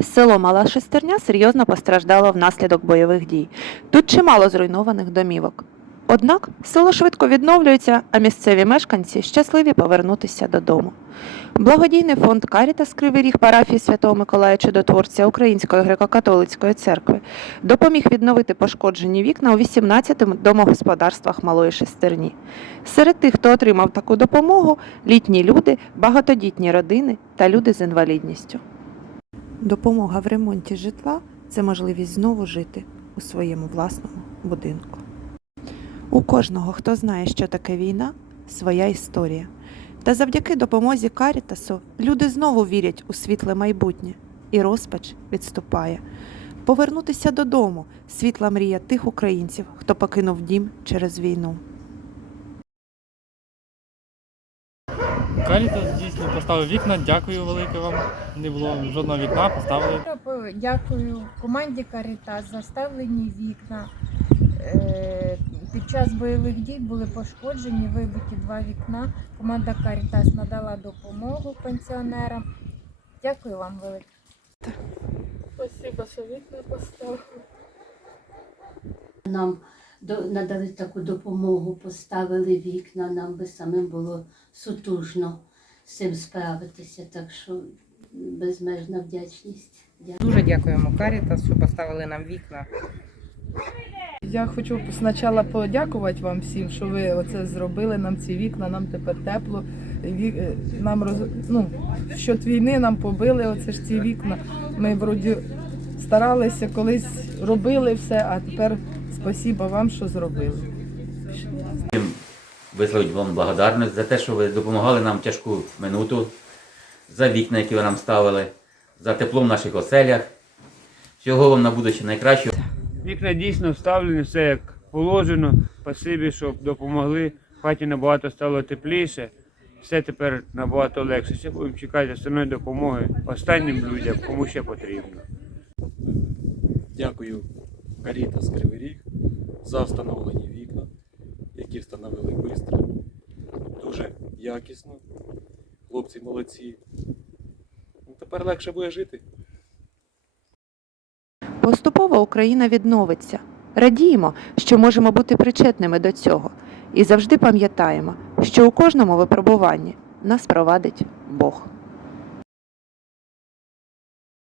Село Мала Шестерня серйозно постраждало внаслідок бойових дій. Тут чимало зруйнованих домівок. Однак село швидко відновлюється, а місцеві мешканці щасливі повернутися додому. Благодійний фонд Карітас Кривий Ріг парафії Святого Миколая Чудотворця Української греко-католицької церкви допоміг відновити пошкоджені вікна у 18 домогосподарствах Малої Шестерні. Серед тих, хто отримав таку допомогу, літні люди, багатодітні родини та люди з інвалідністю. Допомога в ремонті житла це можливість знову жити у своєму власному будинку. У кожного, хто знає, що таке війна, своя історія. Та завдяки допомозі Карітасу люди знову вірять у світле майбутнє, і розпач відступає. Повернутися додому світла мрія тих українців, хто покинув дім через війну. Карітас поставив вікна. Дякую велике вам. Не було жодного вікна, поставили. Дякую команді Карітас за ставлені вікна. Е, Під час бойових дій були пошкоджені, вибиті два вікна. Команда Карітас надала допомогу пенсіонерам. Дякую вам велике. Спасибо, що вікна поставили. Нам надали таку допомогу, поставили вікна, нам би самим було сутужно з цим справитися. Так що безмежна вдячність. Дякую. Дуже дякуємо Карітас, що поставили нам вікна. Я хочу спочатку подякувати вам всім, що ви оце зробили нам ці вікна, нам тепер тепло. Е, Нам роз... ну, що війни нам побили оце ж ці вікна. Ми вроді старалися колись робили все, а тепер спасіба вам, що зробили. Висловити вам благодарність за те, що ви допомагали нам в тяжку минуту, за вікна, які ви нам ставили, за тепло в наших оселях. Всього вам на будуще найкращого. Вікна дійсно вставлені, все як положено. Спасибі, що допомогли. В хаті набагато стало тепліше. Все тепер набагато легше. Ще будемо чекати основної допомоги останнім людям, кому ще потрібно. Дякую Карітас Кривий Ріг за встановлені вікна, які встановили швидко, дуже якісно. Хлопці молодці. Ну, Тепер легше буде жити. Поступово Україна відновиться. Радіємо, що можемо бути причетними до цього, і завжди пам'ятаємо, що у кожному випробуванні нас провадить Бог.